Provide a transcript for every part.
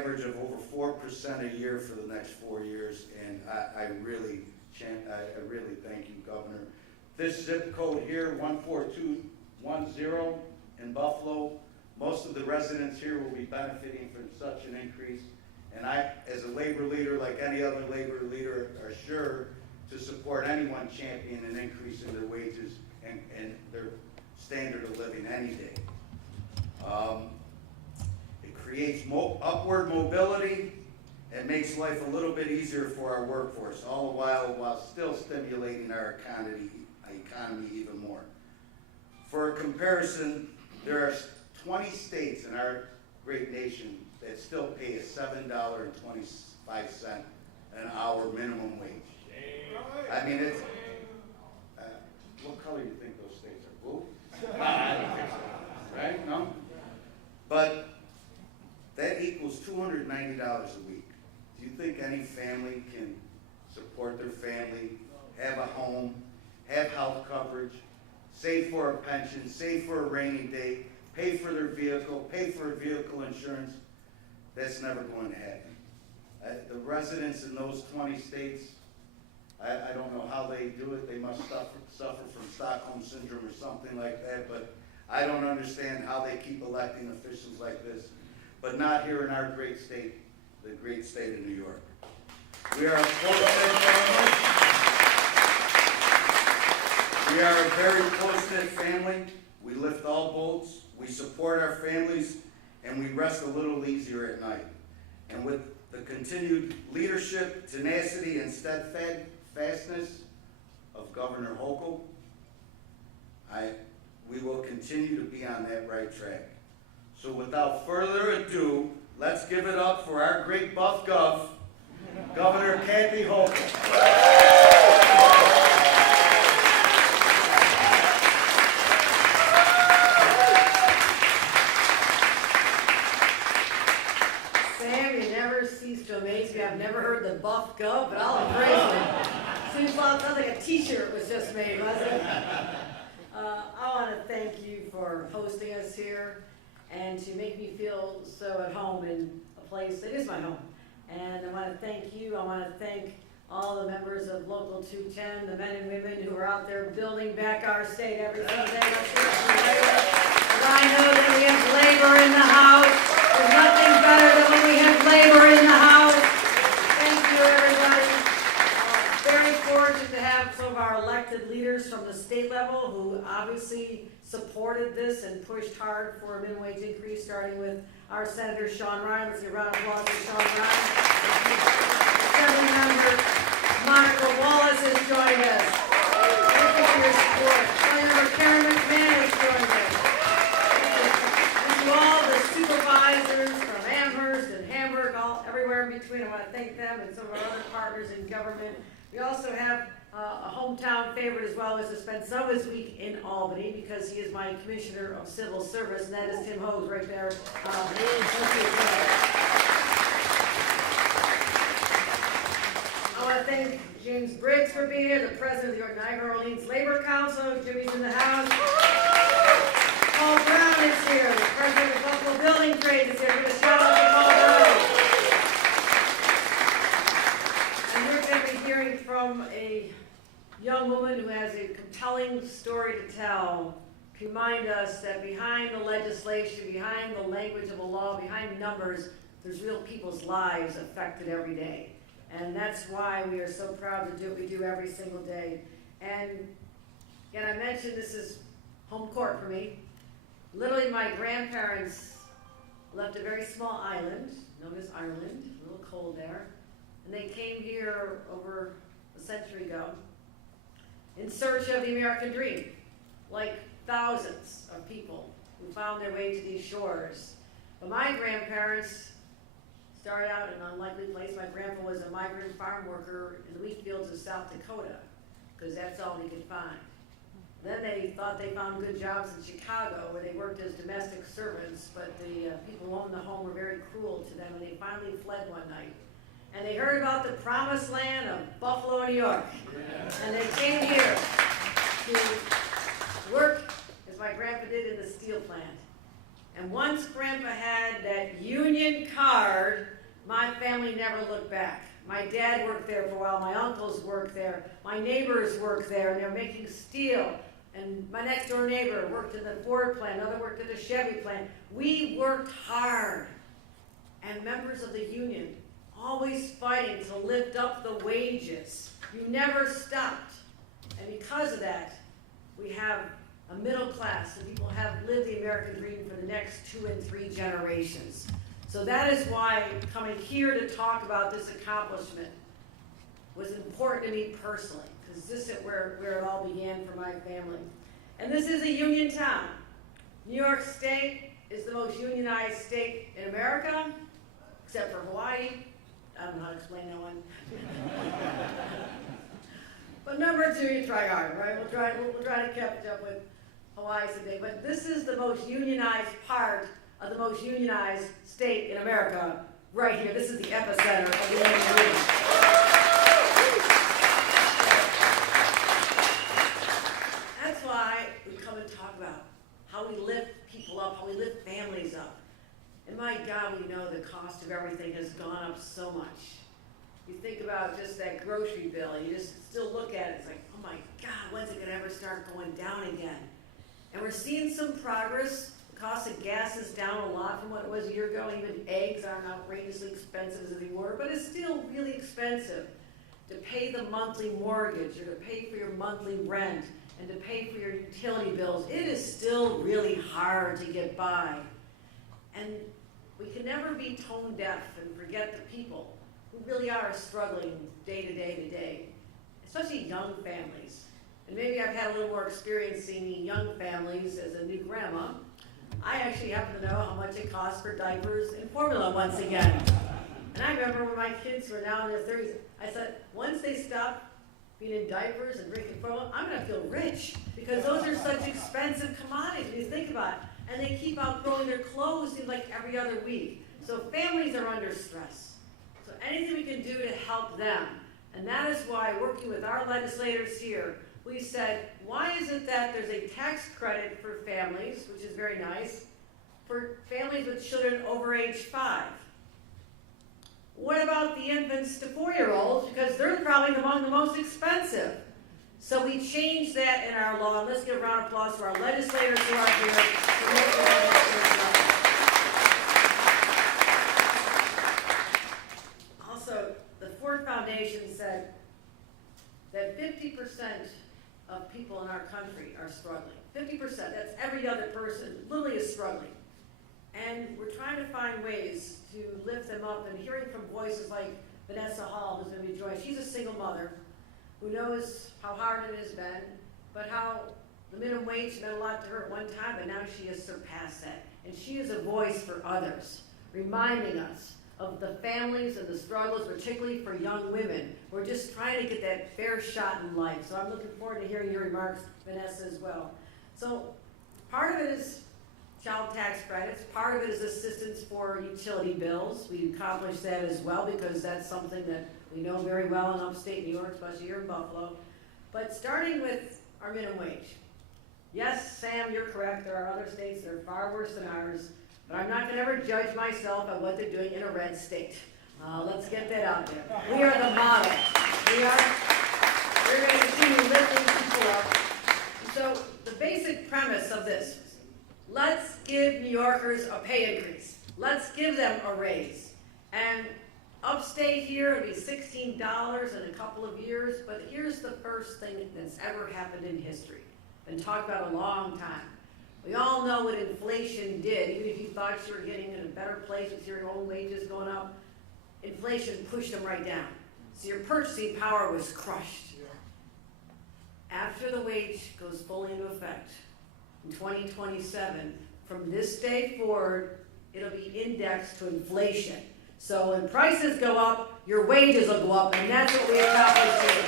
average of over 4% a year for the next 4 years, and I really thank you, Governor. This zip code here, 14210 in Buffalo, most of the residents here will be benefiting from such an increase, and I, as a labor leader, like any other labor leader, are sure to support anyone championing an increase in their wages and their standard of living any day. It creates upward mobility and makes life a little bit easier for our workforce, all the while still stimulating our economy even more. For a comparison, there are 20 states in our great nation that still pay a $7.25 an hour minimum wage. I mean, it's, what color do you think those states are? Blue? I don't think so. Right? No? But that equals $290 a week. Do you think any family can support their family, have a home, have health coverage, save for a pension, save for a rainy day, pay for their vehicle, pay for vehicle insurance? That's never going to happen. The residents in those 20 states, I don't know how they do it. They must suffer from Stockholm Syndrome or something like that, but I don't understand how they keep electing officials like this, but not here in our great state, the great state of New York. We are a very close-knit family. We lift all boats, we support our families, and we rest a little easier at night. And with the continued leadership, tenacity, and steadfastness of Governor Hochul, we will continue to be on that right track. So without further ado, let's give it up for our great buff gov, Governor Kathy Hochul. I've never heard the buff gov, but I'll embrace it. Seems like a t-shirt was just made, wasn't it? I want to thank you for hosting us here and to make me feel so at home in a place that is my home. And I want to thank you. I want to thank all the members of Local 210, the men and women who are out there building back our state every single day. And I know that we have labor in the house. There's nothing better than when we have labor in the house. Very fortunate to have some of our elected leaders from the state level who obviously supported this and pushed hard for a minimum wage increase, starting with our Senator Sean Ryan. Let's give a round of applause for Sean Ryan. Assembly member Monica Wallace has joined us. Thank you for your support. Assembly member Karen McMahon has joined us. Thank you all the supervisors from Amherst and Hamburg, everywhere in between. I want to thank them and some of our other partners in government. We also have a hometown favorite as well, is to spend some of his week in Albany because he is my Commissioner of Civil Service, and that is Tim Hose right there. I want to thank James Briggs for being here, the president of the Niagara Orleans Labor Council. Jimmy's in the house. Paul Brown is here, the president of Buffalo Building Trade is here. Give a shout out to Paul Brown. Hearing from a young woman who has a compelling story to tell, to remind us that behind the legislation, behind the language of the law, behind numbers, there's real people's lives affected every day. And that's why we are so proud to do what we do every single day. And again, I mentioned this is home court for me. Literally, my grandparents left a very small island, known as Ireland, a little cold there. And they came here over a century ago in search of the American dream, like thousands of people who found their way to these shores. But my grandparents started out in an unlikely place. My grandpa was a migrant farm worker in the wheat fields of South Dakota, because that's all he could find. Then they thought they found good jobs in Chicago, where they worked as domestic servants, but the people who owned the home were very cruel to them, and they finally fled one night. And they heard about the promised land of Buffalo, New York. And they came here to work, as my grandpa did, in the steel plant. And once Grandpa had that union card, my family never looked back. My dad worked there for a while, my uncles worked there, my neighbors worked there, and they were making steel. And my next door neighbor worked in the Ford plant, another worked at the Chevy plant. We worked hard. And members of the union, always fighting to lift up the wages. You never stopped. And because of that, we have a middle class, and people have lived the American dream for the next 2 and 3 generations. So that is why coming here to talk about this accomplishment was important to me personally, because this is where it all began for my family. And this is a union town. New York State is the most unionized state in America, except for Hawaii. I don't know how to explain that one. But number 2, you try hard, right? We'll try to catch up with Hawaii today. But this is the most unionized part of the most unionized state in America, right here. This is the epicenter of the union movement. That's why we come and talk about how we lift people up, how we lift families up. And my God, we know the cost of everything has gone up so much. You think about just that grocery bill, you just still look at it, it's like, oh my God, when's it gonna ever start going down again? And we're seeing some progress. The cost of gas is down a lot from what it was a year ago. Even eggs aren't outrageously expensive as they were, but it's still really expensive to pay the monthly mortgage or to pay for your monthly rent and to pay for your utility bills. It is still really hard to get by. And we can never be tone deaf and forget the people who really are struggling day to day to day, especially young families. And maybe I've had a little more experience seeing young families as a new grandma. I actually happen to know how much it costs for diapers and formula once again. And I remember when my kids were now in their 30s, I said, once they stop being in diapers and drinking formula, I'm gonna feel rich, because those are such expensive commodities when you think about it. And they keep outgrowing their clothes, seems like every other week. So families are under stress. So anything we can do to help them. And that is why, working with our legislators here, we said, why is it that there's a tax credit for families, which is very nice, for families with children over age 5? What about the infants to 4-year-olds? Because they're probably among the most expensive. So we changed that in our law. Let's give a round of applause to our legislators who are here to make that also, the Ford Foundation said that 50% of people in our country are struggling. 50%, that's every other person, literally is struggling. And we're trying to find ways to lift them up, and hearing from voices like Vanessa Hall, who's going to be joined. She's a single mother who knows how hard it has been, but how the minimum wage meant a lot to her at one time, but now she has surpassed that. And she is a voice for others, reminding us of the families and the struggles, particularly for young women. We're just trying to get that fair shot in life. So I'm looking forward to hearing your remarks, Vanessa, as well. So part of it is child tax credits. Part of it is assistance for utility bills. We accomplished that as well, because that's something that we know very well in upstate New York, especially here in Buffalo. But starting with our minimum wage. Yes, Sam, you're correct. There are other states that are far worse than ours, but I'm not going to ever judge myself on what they're doing in a red state. Let's get that out there. We are the model. We're going to continue lifting people up. So the basic premise of this, let's give New Yorkers a pay increase. Let's give them a raise. And upstate here, it'll be $16 in a couple of years, but here's the first thing that's ever happened in history. Been talked about a long time. We all know what inflation did. Even if you thought you were getting in a better place with your own wages going up, inflation pushed them right down. So your purchasing power was crushed. After the wage goes fully into effect in 2027, from this day forward, it'll be indexed to inflation. So when prices go up, your wages will go up, and that's what we accomplished here.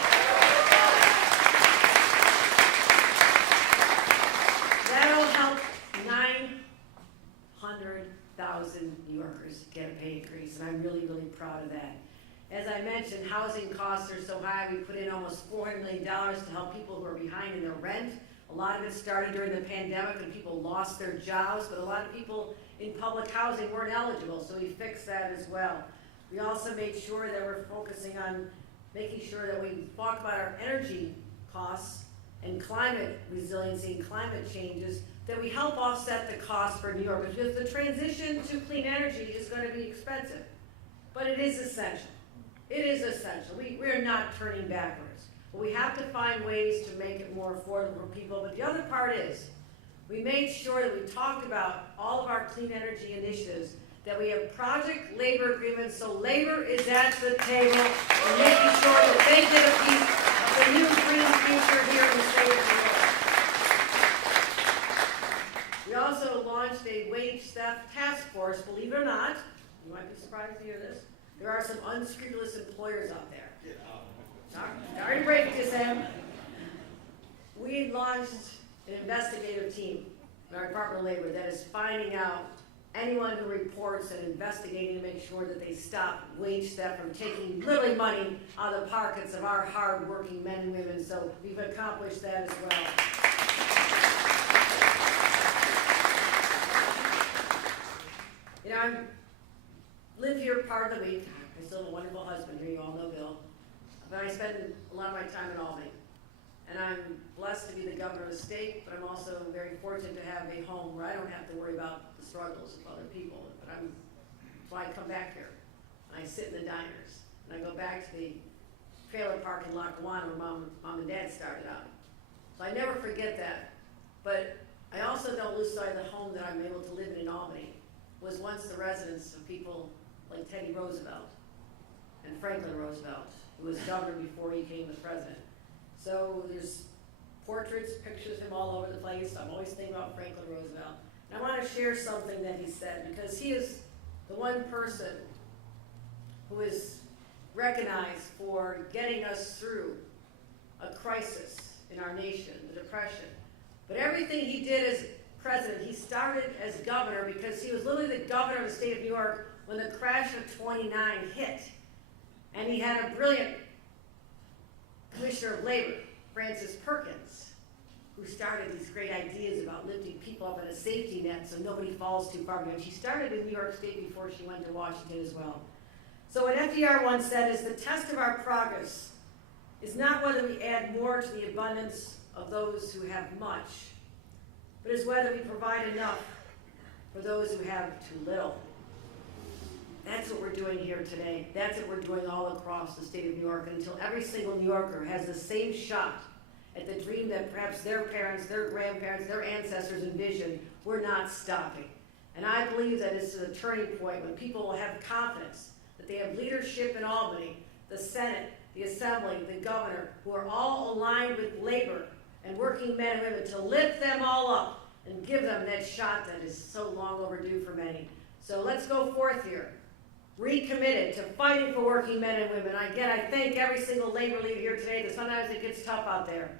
That'll help 900,000 New Yorkers get a pay increase, and I'm really, really proud of that. As I mentioned, housing costs are so high, we put in almost $400 million to help people who are behind in their rent. A lot of it started during the pandemic when people lost their jobs, but a lot of people in public housing weren't eligible, so we fixed that as well. We also made sure that we're focusing on making sure that we talk about our energy costs and climate resiliency and climate changes, that we help offset the cost for New York, because the transition to clean energy is going to be expensive, but it is essential. It is essential. We're not turning backwards. But we have to find ways to make it more affordable for people. But the other part is, we made sure that we talked about all of our clean energy initiatives, that we have project labor agreements, so labor is at the table and making sure that they get a piece of the new green future here in the state of New York. We also launched a wage theft task force. Believe it or not, you might be surprised to hear this, there are some unscrupulous employers out there. Sorry to break this, Sam. We launched an investigative team in our Department of Labor that is finding out anyone who reports and investigating to make sure that they stop wage theft from taking literally money out of the pockets of our hard-working men and women. So we've accomplished that as well. You know, I live here part of the week. I still have a wonderful husband here, you all know Bill. But I spend a lot of my time in Albany. And I'm blessed to be the governor of the state, but I'm also very fortunate to have a home where I don't have to worry about the struggles of other people. But that's why I come back here. And I sit in the diners. And I go back to the trailer park in Lackawanna where mom and dad started out. So I never forget that. But I also don't lose sight of the home that I'm able to live in Albany. It was once the residence of people like Teddy Roosevelt and Franklin Roosevelt, who was governor before he became the president. So there's portraits, pictures of him all over the place. I'm always thinking about Franklin Roosevelt. And I want to share something that he said, because he is the one person who is recognized for getting us through a crisis in our nation, the Depression. But everything he did as president, he started as governor because he was literally the governor of the state of New York when the crash of '29 hit. And he had a brilliant Commissioner of Labor, Francis Perkins, who started these great ideas about lifting people up in a safety net so nobody falls too far behind. She started in New York State before she went to Washington as well. So what FDR once said is, the test of our progress is not whether we add more to the abundance of those who have much, but is whether we provide enough for those who have too little. That's what we're doing here today. That's what we're doing all across the state of New York, until every single New Yorker has the same shot at the dream that perhaps their parents, their grandparents, their ancestors envisioned. We're not stopping. And I believe that this is a turning point when people will have confidence that they have leadership in Albany, the Senate, the Assembly, the governor, who are all aligned with labor and working men and women to lift them all up and give them that shot that is so long overdue for many. So let's go forth here, recommitted to fighting for working men and women. Again, I thank every single labor leader here today, that sometimes it gets tough out there.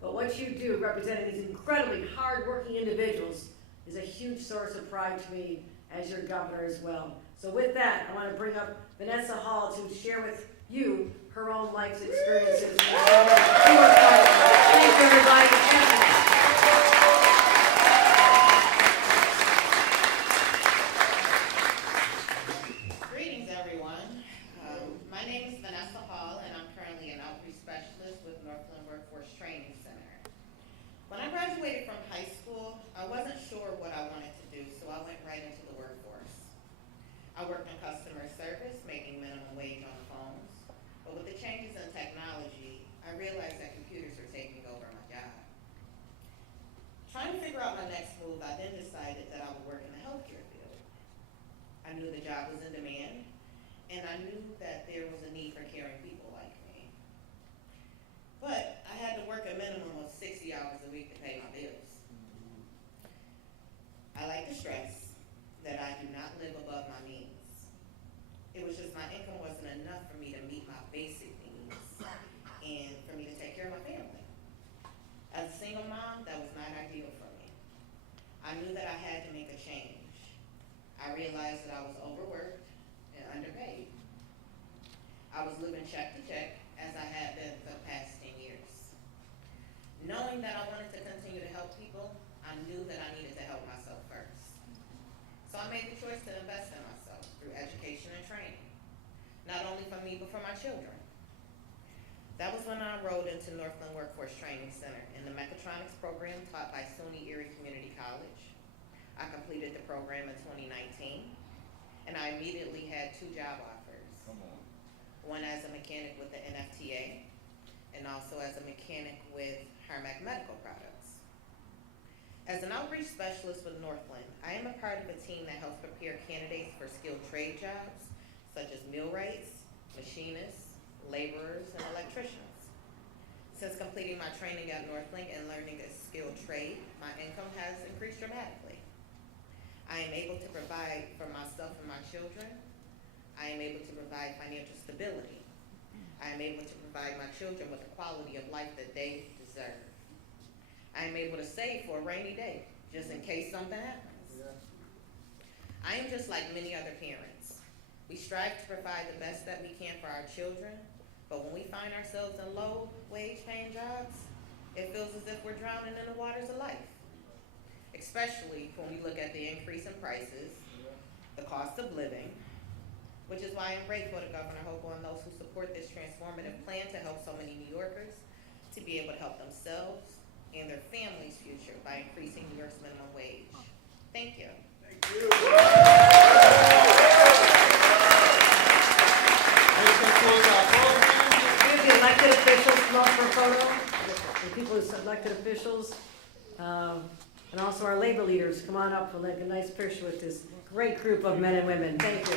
But what you do, representing these incredibly hard-working individuals, is a huge source of pride to me as your governor as well. So with that, I want to bring up Vanessa Hall to share with you her own life's experiences. Thank you, everybody. I wasn't sure what I wanted to do, so I went right into the workforce. I worked in customer service, making minimum wage on the phones. But with the changes in technology, I realized that computers were taking over my job. Trying to figure out my next move, I then decided that I would work in the healthcare field. I knew the job was in demand, and I knew that there was a need for caring people like me. But I had to work a minimum of 60 hours a week to pay my bills. I like to stress that I do not live above my means. It was just my income wasn't enough for me to meet my basic needs and for me to take care of my family. As a single mom, that was not ideal for me. I knew that I had to make a change. I realized that I was overworked and underpaid. I was living check to check, as I had been for the past 10 years. Knowing that I wanted to continue knew that I needed to help myself first. So I made the choice to invest in myself through education and training, not only for me, but for my children. That was when I enrolled into Northland Workforce Training Center in the mechatronics program taught by SUNY Erie Community College. I completed the program in 2019, and I immediately had 2 job offers. One as a mechanic with the NFTA, and also as a mechanic with Harmac Medical Products. As an outreach specialist with Northland, I am a part of a team that helps prepare candidates for skilled trade jobs, such as millwrights, machinists, laborers, and electricians. Since completing my training at Northland and learning a skilled trade, my income has increased dramatically. I am able to provide for myself and my children. I am able to provide financial stability. I am able to provide my children with the quality of life that they deserve. I am able to save for a rainy day, just in case something happens. I am just like many other parents. We strive to provide the best that we can for our children, but when we find ourselves in low-wage paying jobs, it feels as if we're drowning in the waters of life. Especially when we look at the increase in prices, the cost of living, which is why I'm grateful to Governor Hochul and those who support this transformative plan to help so many New Yorkers to be able to help themselves and their families' future by increasing New York's minimum wage. Thank you. Thank you. Give the elected officials come up for a photo, the people who elected officials, and also our labor leaders, come on up for like a nice picture with this great group of men and women. Thank you.